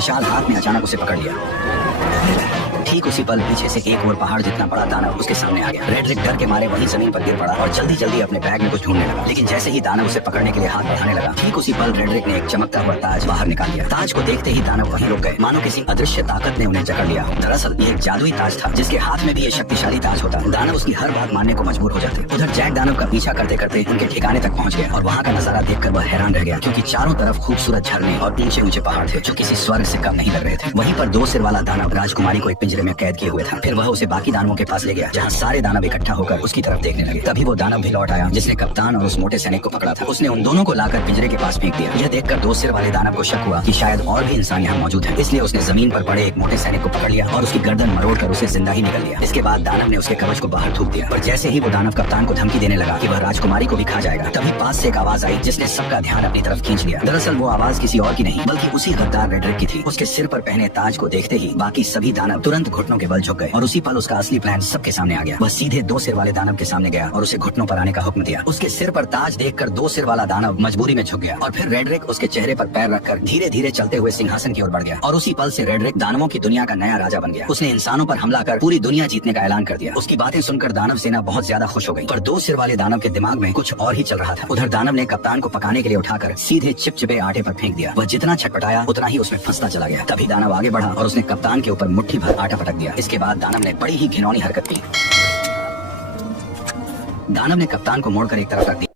विशाल हाथ में अचानक उसे पकड़ लिया। ठीक उसी पल पीछे से एक और पहाड़ जितना बड़ा दानव उसके सामने आ गया। रेडरिक डर के मारे वहीं जमीन पर गिर पड़ा और जल्दी जल्दी अपने बैग में कुछ ढूंढने लगा। लेकिन जैसे ही दानव उसे पकड़ने के लिए हाथ बढ़ाने लगा, ठीक उसी पल रेडरिक ने एक चमकता हुआ ताज बाहर निकाल लिया। ताज को देखते ही दानव वहीं रुक गए, मानो किसी अदृश्य ताकत ने उन्हें जकड़ लिया। दरअसल ये एक जादुई ताज था, जिसके हाथ में भी ये शक्तिशाली ताज होता। दानव उसकी हर बात मानने को मजबूर हो जाते। उधर जैक दानव का पीछा करते करते उनके ठिकाने तक पहुंच गया और वहाँ का नजारा देखकर वह हैरान रह गया, क्योंकि चारों तरफ खूबसूरत झरने और ऊंचे ऊंचे पहाड़ थे जो किसी स्वर्ग से कम नहीं लग रहे थे। वहीं पर 2 सिर वाला दानव राजकुमारी को एक पिंजरे में कैद किए हुए था। फिर वह उसे बाकी दानवों के पास ले गया, जहाँ सारे दानव इकट्ठा होकर उसकी तरफ देखने लगे। तभी वो दानव भी लौट आया जिसने कप्तान और उस मोटे सैनिक को पकड़ा था। उसने उन दोनों को लाकर पिंजरे के पास फेंक दिया। यह देखकर 2 सिर वाले दानव को शक हुआ कि शायद और भी इंसान यहाँ मौजूद है, इसलिए उसने जमीन पर पड़े एक मोटे सैनिक को पकड़ लिया और उसकी गर्दन मरोड़कर उसे जिंदा ही निकल लिया। इसके बाद दानव ने उसके कवच को बाहर थूक दिया और जैसे ही वो दानव कप्तान को धमकी देने लगा कि वह राजकुमारी को भी खा जाएगा, तभी पास से एक आवाज आई जिसने सबका ध्यान अपनी तरफ खींच लिया। दरअसल वो आवाज किसी और की नहीं बल्कि उसी गद्दार रेडरिक की थी। उसके सिर पर पहने ताज को देखते ही बाकी सभी दानव तुरंत घुटनों के बल झुक गए और उसी पल उसका असली प्लान सबके सामने आ गया। वह सीधे 2 सिर वाले दानव के सामने गया और उसे घुटनों पर आने का हुक्म दिया। उसके सिर पर ताज देखकर 2 सिर वाला दानव मजबूरी में झुक गया और फिर रेडरिक उसके चेहरे पर पैर रखकर धीरे धीरे चलते हुए सिंहासन की ओर बढ़ गया और उसी पल से रेडरिक दानवों की दुनिया का नया राजा बन गया। उसने इंसानों पर हमला कर पूरी दुनिया जीतने का ऐलान कर दिया। उसकी बातें सुनकर दानव सेना बहुत ज्यादा खुश हो गई, पर 2 सिर वाले दानव के दिमाग में कुछ और ही चल रहा था। उधर दानव ने कप्तान को पकाने के लिए उठाकर सीधे चिपचिपे आटे पर फेंक दिया। वह जितना छटपटाया उतना ही उसमें फंसता चला गया। तभी दानव आगे बढ़ा और उसने कप्तान के ऊपर मुट्ठी भर आटा पटक दिया। इसके बाद दानव ने बड़ी ही घिनौनी हरकत की। दानव ने कप्तान को मोड़कर एक तरफ रख दिया।